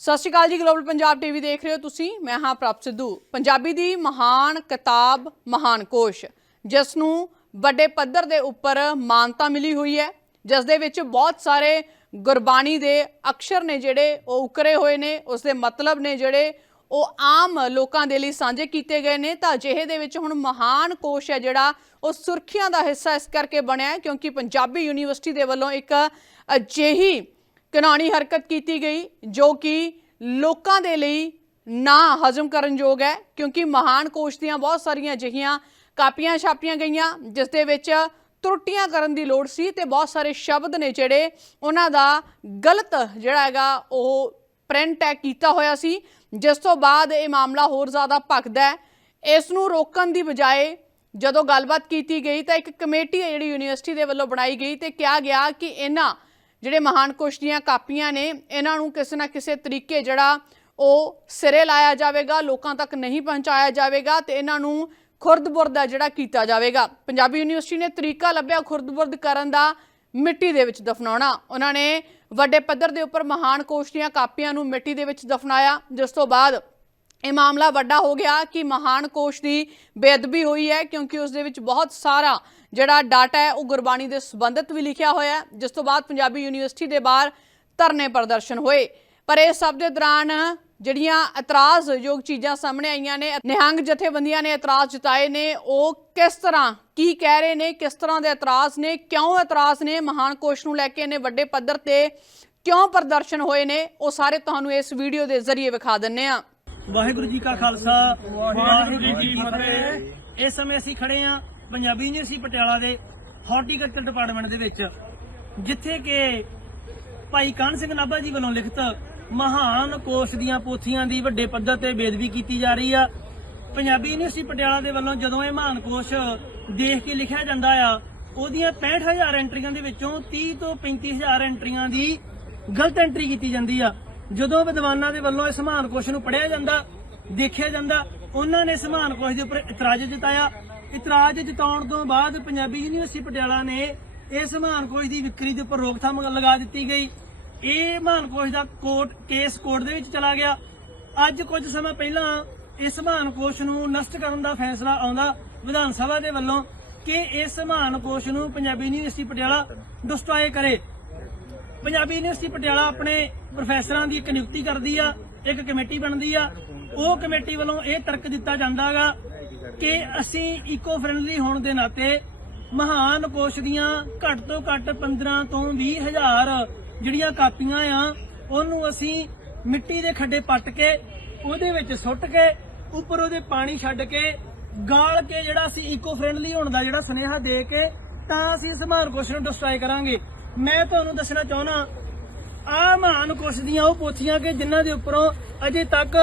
ਸਤਿ ਸ਼੍ਰੀ ਅਕਾਲ ਜੀ global Punjab TV ਦੇਖ ਰਹੇ ਹੋ ਤੁਸੀਂ। ਮੈਂ ਹਾਂ ਪ੍ਰਭ ਸਿੱਧੂ। ਪੰਜਾਬੀ ਦੀ ਮਹਾਨ ਕਿਤਾਬ, ਮਹਾਨ ਕੋਸ਼ ਜਿਸ ਨੂੰ ਵੱਡੇ ਪੱਧਰ ਦੇ ਉੱਪਰ ਮਾਨਤਾ ਮਿਲੀ ਹੋਈ ਹੈ ਜਿਸ ਦੇ ਵਿੱਚ ਬਹੁਤ ਸਾਰੇ ਗੁਰਬਾਣੀ ਦੇ ਅਕਸ਼ਰ ਨੇ ਜਿਹੜੇ ਉਹ ਉਕਰੇ ਹੋਏ ਨੇ ਉਸ ਦੇ ਮਤਲਬ ਨੇ ਜਿਹੜੇ ਉਹ ਆਮ ਲੋਕਾਂ ਦੇ ਲਈ ਸਾਂਝੇ ਕੀਤੇ ਗਏ ਨੇ। ਤਾਂ ਅਜਿਹੇ ਦੇ ਵਿੱਚ ਹੁਣ ਮਹਾਨ ਕੋਸ਼ ਹੈ ਜਿਹੜਾ ਉਹ ਸੁਰਖੀਆਂ ਦਾ ਹਿੱਸਾ ਇਸ ਕਰਕੇ ਬਣਿਆ ਕਿਉਂਕਿ ਪੰਜਾਬੀ ਯੂਨੀਵਰਸਿਟੀ ਦੇ ਵੱਲੋਂ ਇੱਕ ਅਜਿਹੀ ਕਾਨੂੰਨੀ ਹਰਕਤ ਕੀਤੀ ਗਈ, ਜੋ ਕਿ ਲੋਕਾਂ ਦੇ ਲਈ ਨਾ ਹਜ਼ਮ ਕਰਨ ਯੋਗ ਹੈ, ਕਿਉਂਕਿ ਮਹਾਨ ਕੋਸ਼ ਦੀਆਂ ਬਹੁਤ ਸਾਰੀਆਂ ਅਜਿਹੀਆਂ ਕਾਪੀਆਂ ਛਾਪੀਆਂ ਗਈਆਂ, ਜਿਸ ਦੇ ਵਿੱਚ ਤਰੁੱਟੀਆਂ ਕਰਨ ਦੀ ਲੋੜ ਸੀ ਤੇ ਬਹੁਤ ਸਾਰੇ ਸ਼ਬਦ ਨੇ ਜਿਹੜੇ ਉਹਨਾਂ ਦਾ ਗਲਤ ਜਿਹੜਾ ਹੈਗਾ ਉਹ ਪ੍ਰਿੰਟ ਹੈ, ਕੀਤਾ ਹੋਇਆ ਸੀ। ਜਿਸ ਤੋਂ ਬਾਅਦ ਇਹ ਮਾਮਲਾ ਹੋਰ ਜ਼ਿਆਦਾ ਭਖਦਾ ਹੈ। ਇਸ ਨੂੰ ਰੋਕਣ ਦੀ ਬਜਾਏ ਜਦੋਂ ਗੱਲਬਾਤ ਕੀਤੀ ਗਈ ਤਾਂ ਇੱਕ ਕਮੇਟੀ ਹੈ ਜਿਹੜੀ ਯੂਨੀਵਰਸਿਟੀ ਦੇ ਵੱਲੋਂ ਬਣਾਈ ਗਈ ਤੇ ਕਿਹਾ ਗਿਆ ਕਿ ਇਹਨਾਂ ਜਿਹੜੇ ਮਹਾਨ ਕੋਸ਼ ਦੀਆਂ ਕਾਪੀਆਂ ਨੇ, ਇਹਨਾਂ ਨੂੰ ਕਿਸੇ ਨਾ ਕਿਸੇ ਤਰੀਕੇ ਜਿਹੜਾ ਉਹ ਸਿਰੇ ਲਾਇਆ ਜਾਵੇਗਾ, ਲੋਕਾਂ ਤੱਕ ਨਹੀਂ ਪਹੁੰਚਾਇਆ ਜਾਵੇਗਾ ਤੇ ਇਹਨਾਂ ਨੂੰ ਖੁਰਦ-ਬੁਰਦ ਹੈ ਜਿਹੜਾ ਕੀਤਾ ਜਾਵੇਗਾ। ਪੰਜਾਬੀ ਯੂਨੀਵਰਸਿਟੀ ਨੇ ਤਰੀਕਾ ਲੱਭਿਆ ਖੁਰਦ-ਬੁਰਦ ਕਰਨ ਦਾ ਮਿੱਟੀ ਦੇ ਵਿੱਚ ਦਫਨਾਉਣਾ। ਉਹਨਾਂ ਨੇ ਵੱਡੇ ਪੱਧਰ ਦੇ ਉੱਪਰ ਮਹਾਨ ਕੋਸ਼ ਦੀਆਂ ਕਾਪੀਆਂ ਨੂੰ ਮਿੱਟੀ ਦੇ ਵਿੱਚ ਦਫਨਾਇਆ। ਜਿਸ ਤੋਂ ਬਾਅਦ ਇਹ ਮਾਮਲਾ ਵੱਡਾ ਹੋ ਗਿਆ ਕਿ ਮਹਾਨ ਕੋਸ਼ ਦੀ ਬੇਅਦਬੀ ਹੋਈ ਹੈ ਕਿਉਂਕਿ ਉਸ ਦੇ ਵਿੱਚ ਬਹੁਤ ਸਾਰਾ ਜਿਹੜਾ ਡਾਟਾ ਹੈ ਉਹ ਗੁਰਬਾਣੀ ਦੇ ਸੰਬੰਧਿਤ ਵੀ ਲਿਖਿਆ ਹੋਇਆ ਹੈ, ਜਿਸ ਤੋਂ ਬਾਅਦ ਪੰਜਾਬੀ ਯੂਨੀਵਰਸਿਟੀ ਦੇ ਬਾਹਰ ਧਰਨੇ ਪ੍ਰਦਰਸ਼ਨ ਹੋਏ। ਪਰ ਇਹ ਸਭ ਦੇ ਦੌਰਾਨ ਜਿਹੜੀਆਂ ਇਤਰਾਜ਼ਯੋਗ ਚੀਜ਼ਾਂ ਸਾਹਮਣੇ ਆਈਆਂ ਨੇ, ਨਿਹੰਗ ਜਥੇਬੰਦੀਆਂ ਨੇ ਇਤਰਾਜ਼ ਜਤਾਏ ਨੇ, ਉਹ ਕਿਸ ਤਰ੍ਹਾਂ, ਕੀ ਕਹਿ ਰਹੇ ਨੇ, ਕਿਸ ਤਰ੍ਹਾਂ ਦੇ ਇਤਰਾਜ਼ ਨੇ, ਕਿਉਂ ਇਤਰਾਜ਼ ਨੇ, ਮਹਾਨ ਕੋਸ਼ ਨੂੰ ਲੈ ਕੇ ਨੇ ਵੱਡੇ ਪੱਧਰ ਤੇ ਕਿਉਂ ਪ੍ਰਦਰਸ਼ਨ ਹੋਏ ਨੇ, ਉਹ ਸਾਰੇ ਤੁਹਾਨੂੰ ਇਸ ਵੀਡੀਓ ਦੇ ਜ਼ਰੀਏ ਵਿਖਾ ਦਿੰਨੇ ਆ। ਵਾਹਿਗੁਰੂ ਜੀ ਕਾ ਖਾਲਸਾ, ਵਾਹਿਗੁਰੂ ਜੀ ਕੀ ਫਤਿਹ। ਇਸ ਸਮੇਂ ਅਸੀਂ ਖੜੇ ਹਾਂ ਪੰਜਾਬੀ ਯੂਨੀਵਰਸਿਟੀ ਪਟਿਆਲਾ ਦੇ ਹਾਰਟੀਕਲਚਰ ਡਿਪਾਰਟਮੈਂਟ ਦੇ ਵਿੱਚ, ਜਿੱਥੇ ਕਿ ਭਾਈ ਕਾਨ ਸਿੰਘ ਨਾਭਾ ਜੀ ਵੱਲੋਂ ਲਿਖਤ ਮਹਾਨ ਕੋਸ਼ ਦੀਆਂ ਪੋਥੀਆਂ ਦੀ ਵੱਡੇ ਪੱਧਰ ਤੇ ਬੇਦਬੀ ਕੀਤੀ ਜਾ ਰਹੀ ਆ। ਪੰਜਾਬੀ ਯੂਨੀਵਰਸਿਟੀ ਪਟਿਆਲਾ ਦੇ ਵੱਲੋਂ ਜਦੋਂ ਇਹ ਮਹਾਨ ਕੋਸ਼ ਦੇਖ ਕੇ ਲਿਖਿਆ ਜਾਂਦਾ ਆ, ਉਹਦੀਆਂ 65000 ਐਂਟਰੀਆਂ ਦੇ ਵਿੱਚੋਂ 30 ਤੋਂ 35000 ਐਂਟਰੀਆਂ ਦੀ ਗਲਤ ਐਂਟਰੀ ਕੀਤੀ ਜਾਂਦੀ ਆ। ਜਦੋਂ ਵਿਦਵਾਨਾਂ ਦੇ ਵੱਲੋਂ ਇਸ ਮਹਾਨ ਕੋਸ਼ ਨੂੰ ਪੜ੍ਹਿਆ ਜਾਂਦਾ, ਦੇਖਿਆ ਜਾਂਦਾ, ਉਹਨਾਂ ਨੇ ਇਸ ਮਹਾਨ ਕੋਸ਼ ਦੇ ਉੱਪਰ ਇਤਰਾਜ਼ ਜਤਾਇਆ। ਇਤਰਾਜ਼ ਜਤਾਉਣ ਤੋਂ ਬਾਅਦ ਪੰਜਾਬੀ ਯੂਨੀਵਰਸਿਟੀ ਪਟਿਆਲਾ ਨੇ ਇਸ ਮਹਾਨ ਕੋਸ਼ ਦੀ ਵਿਕਰੀ ਦੇ ਉੱਪਰ ਰੋਕਥਾਮ ਲਗਾ ਦਿੱਤੀ ਗਈ। ਇਹ ਮਹਾਨ ਕੋਸ਼ ਦਾ ਕੋਰਟ, ਕੇਸ ਕੋਰਟ ਦੇ ਵਿੱਚ ਚਲਾ ਗਿਆ। ਅੱਜ ਕੁਝ ਸਮਾਂ ਪਹਿਲਾਂ ਇਸ ਮਹਾਨ ਕੋਸ਼ ਨੂੰ ਨਸ਼ਟ ਕਰਨ ਦਾ ਫੈਸਲਾ ਆਉਂਦਾ ਵਿਧਾਨ ਸਭਾ ਦੇ ਵੱਲੋਂ ਕਿ ਇਸ ਮਹਾਨ ਕੋਸ਼ ਨੂੰ ਪੰਜਾਬੀ ਯੂਨੀਵਰਸਿਟੀ ਪਟਿਆਲਾ ਡਿਸਟਰੋਏ ਕਰੇ। ਪੰਜਾਬੀ ਯੂਨੀਵਰਸਿਟੀ ਪਟਿਆਲਾ ਆਪਣੇ ਪ੍ਰੋਫੈਸਰਾਂ ਦੀ ਇੱਕ ਨਿਯੁਕਤੀ ਕਰਦੀ ਆ, ਇੱਕ ਕਮੇਟੀ ਬਣਦੀ ਆ। ਉਹ ਕਮੇਟੀ ਵੱਲੋਂ ਇਹ ਤਰਕ ਦਿੱਤਾ ਜਾਂਦਾਗਾ ਕਿ ਅਸੀਂ ਇਕੋ ਫ੍ਰੈਂਡਲੀ ਹੋਣ ਦੇ ਨਾਤੇ ਮਹਾਨ ਕੋਸ਼ ਦੀਆਂ ਘੱਟ ਤੋਂ ਘੱਟ 15 ਤੋਂ 20 ਹਜ਼ਾਰ ਜਿਹੜੀਆਂ ਕਾਪੀਆਂ ਆ ਉਹਨੂੰ ਅਸੀਂ ਮਿੱਟੀ ਦੇ ਖੱਡੇ ਪੱਟ ਕੇ ਉਹਦੇ ਵਿੱਚ ਸੁੱਟ ਕੇ ਉੱਪਰ ਉਹਦੇ ਪਾਣੀ ਛੱਡ ਕੇ ਗਾਲ ਕੇ ਜਿਹੜਾ ਅਸੀਂ ਇਕੋ ਫ੍ਰੈਂਡਲੀ ਹੋਣ ਦਾ ਜਿਹੜਾ ਸੁਨੇਹਾ ਦੇ ਕੇ ਤਾਂ ਅਸੀਂ ਇਸ ਮਹਾਨ ਕੋਸ਼ ਨੂੰ ਡਿਸਟਰਾਏ ਕਰਾਂਗੇ। ਮੈਂ ਤੁਹਾਨੂੰ ਦੱਸਣਾ ਚਾਹੁੰਦਾ ਆ ਮਹਾਨ ਕੋਸ਼ ਦੀਆਂ ਉਹ ਪੋਥੀਆਂ ਕਿ ਜਿਨ੍ਹਾਂ ਦੇ ਉੱਪਰੋਂ ਅਜੇ ਤੱਕ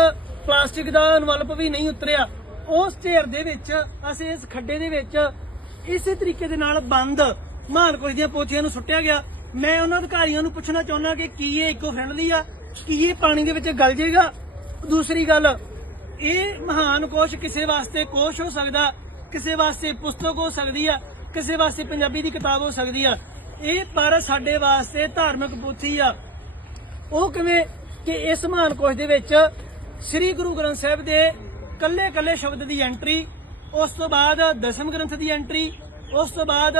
ਪਲਾਸਟਿਕ ਦਾ ਇਨਵਲਪ ਵੀ ਨਹੀਂ ਉਤਰਿਆ। ਉਸ ਢੇਰ ਦੇ ਵਿੱਚ, ਅਸੀਂ ਇਸ ਖੱਡੇ ਦੇ ਵਿੱਚ ਇਸੇ ਤਰੀਕੇ ਦੇ ਨਾਲ ਬੰਦ ਮਹਾਨ ਕੋਸ਼ ਦੀਆਂ ਪੋਥੀਆਂ ਨੂੰ ਸੁੱਟਿਆ ਗਿਆ। ਮੈਂ ਉਹਨਾਂ ਅਧਿਕਾਰੀਆਂ ਨੂੰ ਪੁੱਛਣਾ ਚਾਹੁੰਦਾ ਕਿ ਕੀ ਇਹ ਇਕੋ ਫ੍ਰੈਂਡਲੀ ਆ? ਕੀ ਇਹ ਪਾਣੀ ਦੇ ਵਿੱਚ ਗਲ ਜਾਏਗਾ ਦੂਸਰੀ ਗੱਲ, ਇਹ ਮਹਾਨ ਕੋਸ਼ ਕਿਸੇ ਵਾਸਤੇ ਕੋਸ਼ ਹੋ ਸਕਦਾ, ਕਿਸੇ ਵਾਸਤੇ ਪੁਸਤਕ ਹੋ ਸਕਦੀ ਆ, ਕਿਸੇ ਵਾਸਤੇ ਪੰਜਾਬੀ ਦੀ ਕਿਤਾਬ ਹੋ ਸਕਦੀ ਆ। ਇਹ ਪਰ ਸਾਡੇ ਵਾਸਤੇ ਧਾਰਮਿਕ ਪੋਥੀ ਆ। ਉਹ ਕਿਵੇਂ ਕਿ ਇਸ ਮਹਾਨ ਕੋਸ਼ ਦੇ ਵਿੱਚ ਸ੍ਰੀ ਗੁਰੂ ਗ੍ਰੰਥ ਸਾਹਿਬ ਦੇ ਕੱਲੇ ਕੱਲੇ ਸ਼ਬਦ ਦੀ ਐਂਟਰੀ ਉਸ ਤੋਂ ਬਾਅਦ ਦਸਮ ਗ੍ਰੰਥ ਦੀ ਐਂਟਰੀ ਉਸ ਤੋਂ ਬਾਅਦ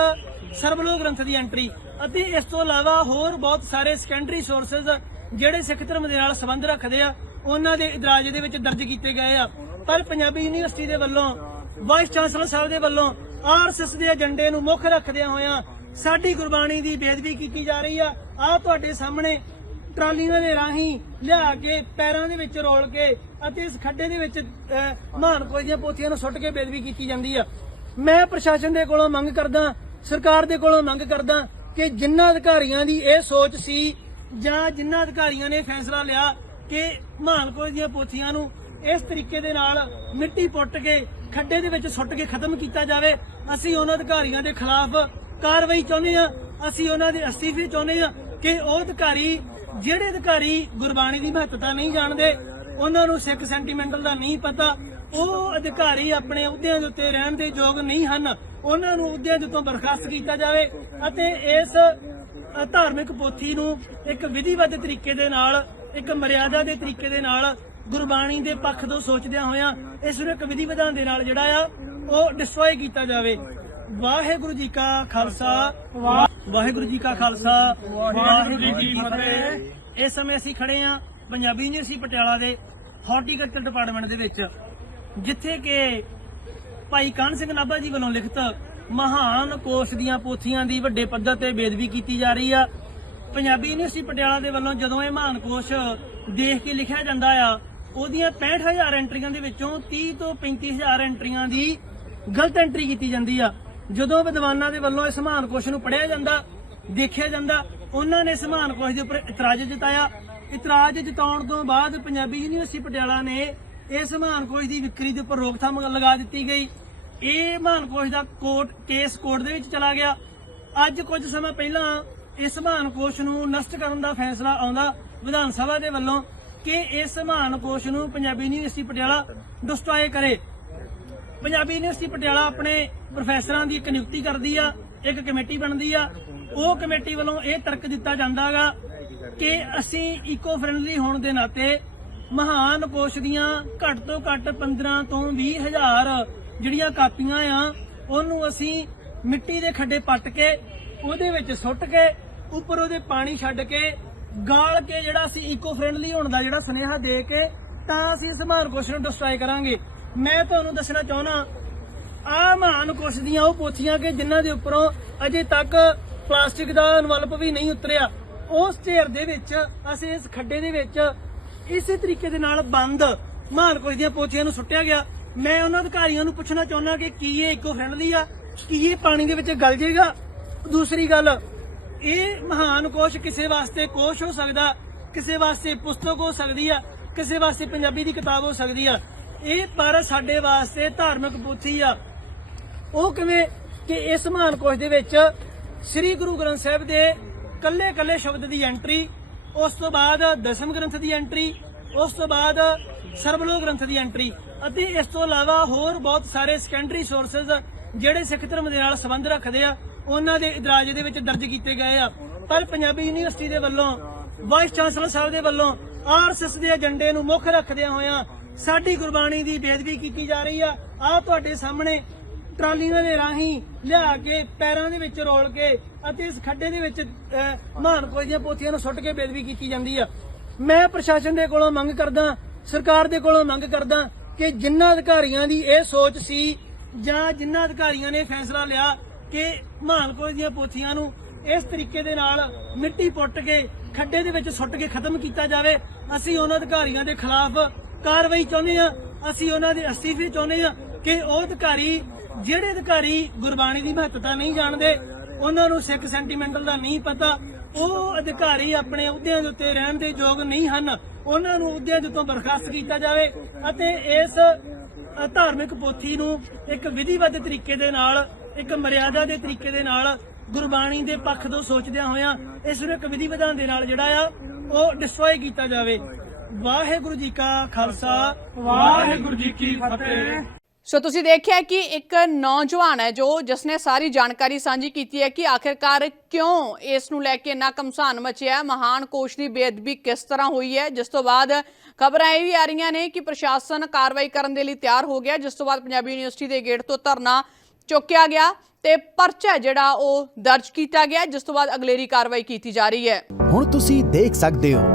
ਸਰਬਲੋ ਗ੍ਰੰਥ ਦੀ ਐਂਟਰੀ ਅਤੇ ਇਸ ਤੋਂ ਇਲਾਵਾ ਹੋਰ ਬਹੁਤ ਸਾਰੇ ਸੈਕੰਡਰੀ ਸੋਰਸਸ ਜਿਹੜੇ ਸਿੱਖ ਧਰਮ ਦੇ ਨਾਲ ਸੰਬੰਧ ਰੱਖਦੇ ਆ, ਉਹਨਾਂ ਦੇ ਇਦਰਾਜ ਦੇ ਵਿੱਚ ਦਰਜ ਕੀਤੇ ਗਏ ਆ। ਪਰ ਪੰਜਾਬੀ ਯੂਨੀਵਰਸਿਟੀ ਦੇ ਵੱਲੋਂ ਵਾਈਸ ਚਾਂਸਲਰ ਸਾਹਿਬ ਦੇ ਵੱਲੋਂ ਆਰਐਸਐਸ ਦੇ ਏਜੰਡੇ ਨੂੰ ਮੁੱਖ ਰੱਖਦਿਆਂ ਹੋਇਆਂ ਸਾਡੀ ਗੁਰਬਾਣੀ ਦੀ ਬੇਦਬੀ ਕੀਤੀ ਜਾ ਰਹੀ ਆ। ਆ ਤੁਹਾਡੇ ਸਾਹਮਣੇ ਟਰਾਲੀਆਂ ਦੇ ਰਾਹੀਂ ਲਿਆ ਕੇ, ਪੈਰਾਂ ਦੇ ਵਿੱਚ ਰੋਲ ਕੇ ਅਤੇ ਇਸ ਖੱਡੇ ਦੇ ਵਿੱਚ ਅਹ, ਮਹਾਨ ਕੋਈ ਦੀਆਂ ਪੋਥੀਆਂ ਨੂੰ ਸੁੱਟ ਕੇ ਬੇਦਬੀ ਕੀਤੀ ਜਾਂਦੀ ਆ। ਮੈਂ ਪ੍ਰਸ਼ਾਸਨ ਦੇ ਕੋਲੋਂ ਮੰਗ ਕਰਦਾ ਸਰਕਾਰ ਦੇ ਕੋਲੋਂ ਮੰਗ ਕਰਦਾ ਕਿ ਜਿਨ੍ਹਾਂ ਅਧਿਕਾਰੀਆਂ ਦੀ ਇਹ ਸੋਚ ਸੀ ਜਾਂ ਜਿਨ੍ਹਾਂ ਅਧਿਕਾਰੀਆਂ ਨੇ ਫੈਸਲਾ ਲਿਆ ਕਿ ਮਹਾਨ ਦੀਆਂ ਪੋਥੀਆਂ ਨੂੰ ਇਸ ਤਰੀਕੇ ਦੇ ਨਾਲ ਮਿੱਟੀ ਪੁੱਟ ਕੇ ਖੱਡੇ ਦੇ ਵਿੱਚ ਸੁੱਟ ਕੇ ਖਤਮ ਕੀਤਾ ਜਾਵੇ ਅਸੀਂ ਉਹਨਾਂ ਅਧਿਕਾਰੀਆਂ ਦੇ ਖਿਲਾਫ ਕਾਰਵਾਈ ਚਾਹੁੰਦੇ ਆ ਅਸੀਂ ਉਹਨਾਂ ਦੇ ਅਸਤੀਫੇ ਚਾਹੁੰਦੇ ਆ ਕਿ ਉਹ ਅਧਿਕਾਰੀ ਜਿਹੜੇ ਅਧਿਕਾਰੀ ਗੁਰਬਾਣੀ ਦੀ ਮਹੱਤਤਾ ਨਹੀਂ ਜਾਣਦੇ ਉਹਨਾਂ ਨੂੰ ਸਿੱਖ ਸੈਂਟੀਮੈਂਟਲ ਦਾ ਨਹੀਂ ਪਤਾ ਉਹ ਅਧਿਕਾਰੀ ਆਪਣੇ ਅਹੁਦਿਆਂ ਦੇ ਉੱਤੇ ਰਹਿਣ ਦੇ ਯੋਗ ਨਹੀਂ ਹਨ। ਉਹਨਾਂ ਨੂੰ ਅਹੁਦਿਆਂ ਉੱਤੋਂ ਬਰਖਾਸਤ ਕੀਤਾ ਜਾਵੇ ਅਤੇ ਇਸ ਧਾਰਮਿਕ ਪੋਥੀ ਨੂੰ ਇੱਕ ਵਿਧੀਵਤ ਤਰੀਕੇ ਦੇ ਨਾਲ ਇੱਕ ਮਰਿਆਦਾ ਦੇ ਤਰੀਕੇ ਦੇ ਨਾਲ ਗੁਰਬਾਣੀ ਦੇ ਪੱਖ ਤੋਂ ਸੋਚਦਿਆਂ ਹੋਇਆਂ ਇਸ ਨੂੰ ਇੱਕ ਵਿਧੀ ਵਿਧਾਨ ਦੇ ਨਾਲ ਜਿਹੜਾ ਆ ਉਹ ਡਿਸਟਰੋਏ ਕੀਤਾ ਜਾਵੇ। ਵਾਹਿਗੁਰੂ ਜੀ ਕਾ ਖਾਲਸਾ ਵਾਹਿਗੁਰੂ ਜੀ ਕਾ ਖਾਲਸਾ ਵਾਹਿਗੁਰੂ ਜੀ ਕੀ ਫਤਿਹ। ਇਸ ਸਮੇਂ ਅਸੀਂ ਖੜੇ ਆ। ਪੰਜਾਬੀ ਯੂਨੀਵਰਸਿਟੀ ਪਟਿਆਲਾ ਦੇ ਹਾਰਟੀਕਲਚਰ ਡਿਪਾਰਟਮੈਂਟ ਦੇ ਵਿੱਚ, ਜਿੱਥੇ ਕਿ ਭਾਈ ਕਾਨ ਸਿੰਘ ਨਾਭਾ ਜੀ ਵੱਲੋਂ ਲਿਖਤ ਮਹਾਨ ਕੋਸ਼ ਦੀਆਂ ਪੋਥੀਆਂ ਦੀ ਵੱਡੇ ਪੱਧਰ ਤੇ ਬੇਦਬੀ ਕੀਤੀ ਜਾ ਰਹੀ ਆ। ਪੰਜਾਬੀ ਯੂਨੀਵਰਸਿਟੀ ਪਟਿਆਲਾ ਦੇ ਵੱਲੋਂ ਜਦੋਂ ਇਹ ਮਹਾਨ ਕੋਸ਼ ਦੇਖ ਕੇ ਲਿਖਿਆ ਜਾਂਦਾ ਆ, ਉਹਦੀਆਂ 65000 ਐਂਟਰੀਆਂ ਦੇ ਵਿੱਚੋਂ 30 ਤੋਂ 35000 ਐਂਟਰੀਆਂ ਦੀ ਗਲਤ ਐਂਟਰੀ ਕੀਤੀ ਜਾਂਦੀ ਆ। ਜਦੋਂ ਵਿਦਵਾਨਾਂ ਦੇ ਵੱਲੋਂ ਇਸ ਮਹਾਨ ਕੋਸ਼ ਨੂੰ ਪੜ੍ਹਿਆ ਜਾਂਦਾ, ਦੇਖਿਆ ਜਾਂਦਾ, ਉਹਨਾਂ ਨੇ ਇਸ ਮਹਾਨ ਕੋਸ਼ ਦੇ ਉੱਪਰ ਇਤਰਾਜ਼ ਜਤਾਇਆ। ਇਤਰਾਜ਼ ਜਤਾਉਣ ਤੋਂ ਬਾਅਦ ਪੰਜਾਬੀ ਯੂਨੀਵਰਸਿਟੀ ਪਟਿਆਲਾ ਨੇ ਇਸ ਮਹਾਨ ਕੋਸ਼ ਦੀ ਵਿਕਰੀ ਦੇ ਉੱਪਰ ਰੋਕਥਾਮ ਲਗਾ ਦਿੱਤੀ ਗਈ। ਇਹ ਮਹਾਨ ਕੋਸ਼ ਦਾ ਕੋਰਟ, ਕੇਸ ਕੋਰਟ ਦੇ ਵਿੱਚ ਚਲਾ ਗਿਆ। ਅੱਜ ਕੁਝ ਸਮਾਂ ਪਹਿਲਾਂ ਇਸ ਮਹਾਨ ਕੋਸ਼ ਨੂੰ ਨਸ਼ਟ ਕਰਨ ਦਾ ਫੈਸਲਾ ਆਉਂਦਾ ਵਿਧਾਨ ਸਭਾ ਦੇ ਵੱਲੋਂ ਕਿ ਇਸ ਮਹਾਨ ਕੋਸ਼ ਨੂੰ ਪੰਜਾਬੀ ਯੂਨੀਵਰਸਿਟੀ ਪਟਿਆਲਾ ਡਿਸਟਰੋਏ ਕਰੇ। ਪੰਜਾਬੀ ਯੂਨੀਵਰਸਿਟੀ ਪਟਿਆਲਾ ਆਪਣੇ ਪ੍ਰੋਫੈਸਰਾਂ ਦੀ ਇੱਕ ਨਿਯੁਕਤੀ ਕਰਦੀ ਆ, ਇੱਕ ਕਮੇਟੀ ਬਣਦੀ ਆ। ਉਹ ਕਮੇਟੀ ਵੱਲੋਂ ਇਹ ਤਰਕ ਦਿੱਤਾ ਜਾਂਦਾਗਾ ਕਿ ਅਸੀਂ ਇਕੋ ਫ੍ਰੈਂਡਲੀ ਹੋਣ ਦੇ ਨਾਤੇ ਮਹਾਨ ਕੋਸ਼ ਦੀਆਂ ਘੱਟ ਤੋਂ ਘੱਟ 15 ਤੋਂ 20 ਹਜ਼ਾਰ ਜਿਹੜੀਆਂ ਕਾਪੀਆਂ ਆ, ਉਹਨੂੰ ਅਸੀਂ ਮਿੱਟੀ ਦੇ ਖੱਡੇ ਪੱਟ ਕੇ, ਉਹਦੇ ਵਿੱਚ ਸੁੱਟ ਕੇ, ਉੱਪਰ ਉਹਦੇ ਪਾਣੀ ਛੱਡ ਕੇ, ਗਾਲ ਕੇ ਜਿਹੜਾ ਅਸੀਂ ਇਕੋ ਫ੍ਰੈਂਡਲੀ ਹੋਣ ਦਾ ਜਿਹੜਾ ਸੁਨੇਹਾ ਦੇ ਕੇ, ਤਾਂ ਅਸੀਂ ਇਸ ਮਹਾਨ ਕੋਸ਼ ਨੂੰ ਡਿਸਟਰੋਏ ਕਰਾਂਗੇ। ਮੈਂ ਤੁਹਾਨੂੰ ਦੱਸਣਾ ਚਾਹੁੰਦਾ, ਆ ਮਹਾਨ ਕੋਸ਼ ਦੀਆਂ ਉਹ ਪੋਥੀਆਂ ਕਿ ਜਿਨ੍ਹਾਂ ਦੇ ਉੱਪਰੋਂ ਅਜੇ ਤੱਕ ਪਲਾਸਟਿਕ ਦਾ ਇਨਵਲਪ ਵੀ ਨਹੀਂ ਉਤਰਿਆ। ਉਸ ਢੇਰ ਦੇ ਵਿੱਚ, ਅਸੀਂ ਇਸ ਖੱਡੇ ਦੇ ਵਿੱਚ ਇਸੇ ਤਰੀਕੇ ਦੇ ਨਾਲ ਬੰਦ ਮਹਾਨ ਕੋਸ਼ ਦੀਆਂ ਪੋਥੀਆਂ ਨੂੰ ਸੁੱਟਿਆ ਗਿਆ। ਮੈਂ ਉਹਨਾਂ ਅਧਿਕਾਰੀਆਂ ਨੂੰ ਪੁੱਛਣਾ ਚਾਹੁੰਦਾ ਕਿ ਕੀ ਇਹ ਇਕੋ ਫ੍ਰੈਂਡਲੀ ਆ? ਕੀ ਇਹ ਪਾਣੀ ਦੇ ਵਿੱਚ ਗਲ ਜਾਏਗਾ ਦੂਸਰੀ ਗੱਲ, ਇਹ ਮਹਾਨ ਕੋਸ਼ ਕਿਸੇ ਵਾਸਤੇ ਕੋਸ਼ ਹੋ ਸਕਦਾ, ਕਿਸੇ ਵਾਸਤੇ ਪੁਸਤਕ ਹੋ ਸਕਦੀ ਆ, ਕਿਸੇ ਵਾਸਤੇ ਪੰਜਾਬੀ ਦੀ ਕਿਤਾਬ ਹੋ ਸਕਦੀ ਆ। ਇਹ ਪਰ ਸਾਡੇ ਵਾਸਤੇ ਧਾਰਮਿਕ ਪੋਥੀ ਆ। ਉਹ ਕਿਵੇਂ ਕਿ ਇਸ ਮਹਾਨ ਕੋਸ਼ ਦੇ ਵਿੱਚ ਸ੍ਰੀ ਗੁਰੂ ਗ੍ਰੰਥ ਸਾਹਿਬ ਦੇ ਕੱਲੇ ਕੱਲੇ ਸ਼ਬਦ ਦੀ ਐਂਟਰੀ ਉਸ ਤੋਂ ਬਾਅਦ ਦਸਮ ਗ੍ਰੰਥ ਦੀ ਐਂਟਰੀ ਉਸ ਤੋਂ ਬਾਅਦ ਸਰਬਲੋ ਗ੍ਰੰਥ ਦੀ ਐਂਟਰੀ ਅਤੇ ਇਸ ਤੋਂ ਇਲਾਵਾ ਹੋਰ ਬਹੁਤ ਸਾਰੇ ਸੈਕੰਡਰੀ ਸੋਰਸਸ ਜਿਹੜੇ ਸਿੱਖ ਧਰਮ ਦੇ ਨਾਲ ਸੰਬੰਧ ਰੱਖਦੇ ਆ, ਉਹਨਾਂ ਦੇ ਇਦਰਾਜ ਦੇ ਵਿੱਚ ਦਰਜ ਕੀਤੇ ਗਏ ਆ। ਪਰ ਪੰਜਾਬੀ ਯੂਨੀਵਰਸਿਟੀ ਦੇ ਵੱਲੋਂ ਵਾਈਸ ਚਾਂਸਲਰ ਸਾਹਿਬ ਦੇ ਵੱਲੋਂ ਆਰਐਸਐਸ ਦੇ ਏਜੰਡੇ ਨੂੰ ਮੁੱਖ ਰੱਖਦਿਆਂ ਹੋਇਆਂ ਸਾਡੀ ਗੁਰਬਾਣੀ ਦੀ ਬੇਦਬੀ ਕੀਤੀ ਜਾ ਰਹੀ ਆ। ਆ ਤੁਹਾਡੇ ਸਾਹਮਣੇ ਟਰਾਲੀਆਂ ਦੇ ਰਾਹੀਂ ਲਿਆ ਕੇ, ਪੈਰਾਂ ਦੇ ਵਿੱਚ ਰੋਲ ਕੇ ਅਤੇ ਇਸ ਖੱਡੇ ਦੇ ਵਿੱਚ ਅਹ, ਮਹਾਨ ਕੋਈ ਦੀਆਂ ਪੋਥੀਆਂ ਨੂੰ ਸੁੱਟ ਕੇ ਬੇਦਬੀ ਕੀਤੀ ਜਾਂਦੀ ਆ। ਮੈਂ ਪ੍ਰਸ਼ਾਸਨ ਦੇ ਕੋਲੋਂ ਮੰਗ ਕਰਦਾ ਸਰਕਾਰ ਦੇ ਕੋਲੋਂ ਮੰਗ ਕਰਦਾ ਕਿ ਜਿਨ੍ਹਾਂ ਅਧਿਕਾਰੀਆਂ ਦੀ ਇਹ ਸੋਚ ਸੀ ਜਾਂ ਜਿਨ੍ਹਾਂ ਅਧਿਕਾਰੀਆਂ ਨੇ ਫੈਸਲਾ ਲਿਆ ਕਿ ਮਹਾਨ ਕੋਈ ਦੀਆਂ ਪੋਥੀਆਂ ਨੂੰ ਇਸ ਤਰੀਕੇ ਦੇ ਨਾਲ ਮਿੱਟੀ ਪੁੱਟ ਕੇ ਖੱਡੇ ਦੇ ਵਿੱਚ ਸੁੱਟ ਕੇ ਖਤਮ ਕੀਤਾ ਜਾਵੇ ਅਸੀਂ ਉਹਨਾਂ ਅਧਿਕਾਰੀਆਂ ਦੇ ਖਿਲਾਫ ਕਾਰਵਾਈ ਚਾਹੁੰਦੇ ਆ ਅਸੀਂ ਉਹਨਾਂ ਦੇ ਅਸਤੀਫੇ ਚਾਹੁੰਦੇ ਆ ਕਿ ਉਹ ਅਧਿਕਾਰੀ ਜਿਹੜੇ ਅਧਿਕਾਰੀ ਗੁਰਬਾਣੀ ਦੀ ਮਹੱਤਤਾ ਨਹੀਂ ਜਾਣਦੇ ਉਹਨਾਂ ਨੂੰ ਸਿੱਖ ਸੈਂਟੀਮੈਂਟਲ ਦਾ ਨਹੀਂ ਪਤਾ, ਉਹ ਅਧਿਕਾਰੀ ਆਪਣੇ ਅਹੁਦਿਆਂ ਦੇ ਉੱਤੇ ਰਹਿਣ ਦੇ ਯੋਗ ਨਹੀਂ ਹਨ। ਉਹਨਾਂ ਨੂੰ ਅਹੁਦਿਆਂ ਦੇ ਉੱਤੋਂ ਬਰਖਾਸਤ ਕੀਤਾ ਜਾਵੇ ਅਤੇ ਇਸ ਧਾਰਮਿਕ ਪੋਥੀ ਨੂੰ ਇੱਕ ਵਿਧੀਵੱਧ ਤਰੀਕੇ ਦੇ ਨਾਲ, ਇੱਕ ਮਰਿਆਦਾ ਦੇ ਤਰੀਕੇ ਦੇ ਨਾਲ ਗੁਰਬਾਣੀ ਦੇ ਪੱਖ ਤੋਂ ਸੋਚਦਿਆਂ ਹੋਇਆਂ ਇਸ ਨੂੰ ਇੱਕ ਵਿਧੀ ਵਿਧਾਨ ਦੇ ਨਾਲ ਜਿਹੜਾ ਆ, ਉਹ ਡਿਸਟਰੋਏ ਕੀਤਾ ਜਾਵੇ। ਵਾਹਿਗੁਰੂ ਜੀ ਕਾ ਖਾਲਸਾ, ਵਾਹਿਗੁਰੂ ਜੀ ਕੀ ਫਤਿਹ। ਸੋ ਤੁਸੀਂ ਦੇਖਿਆ ਕਿ ਇੱਕ ਨੌਜਵਾਨ ਹੈ ਜੋ ਜਿਸ ਨੇ ਸਾਰੀ ਜਾਣਕਾਰੀ ਸਾਂਝੀ ਕੀਤੀ ਹੈ ਕਿ ਆਖਿਰਕਾਰ ਕਿਉਂ ਇਸ ਨੂੰ ਲੈ ਕੇ ਇੰਨਾ ਕਮਸਾਨ ਮਚਿਆ ਮਹਾਨ ਕੋਸ਼ ਦੀ ਬੇਅਦਬੀ ਕਿਸ ਤਰ੍ਹਾਂ ਹੋਈ ਹੈ, ਜਿਸ ਤੋਂ ਬਾਅਦ ਖਬਰਾਂ ਇਹ ਵੀ ਆ ਰਹੀਆਂ ਨੇ ਕਿ ਪ੍ਰਸ਼ਾਸਨ ਕਾਰਵਾਈ ਕਰਨ ਦੇ ਲਈ ਤਿਆਰ ਹੋ ਗਿਆ, ਜਿਸ ਤੋਂ ਬਾਅਦ ਪੰਜਾਬੀ ਯੂਨੀਵਰਸਿਟੀ ਦੇ ਗੇਟ ਤੋਂ ਧਰਨਾ ਚੁੱਕਿਆ ਗਿਆ ਤੇ ਪਰਚਾ ਜਿਹੜਾ ਉਹ ਦਰਜ ਕੀਤਾ ਗਿਆ, ਜਿਸ ਤੋਂ ਬਾਅਦ ਅਗਲੇਰੀ ਕਾਰਵਾਈ ਕੀਤੀ ਜਾ ਰਹੀ ਹੈ। ਹੁਣ ਤੁਸੀਂ ਦੇਖ ਸਕਦੇ ਹੋ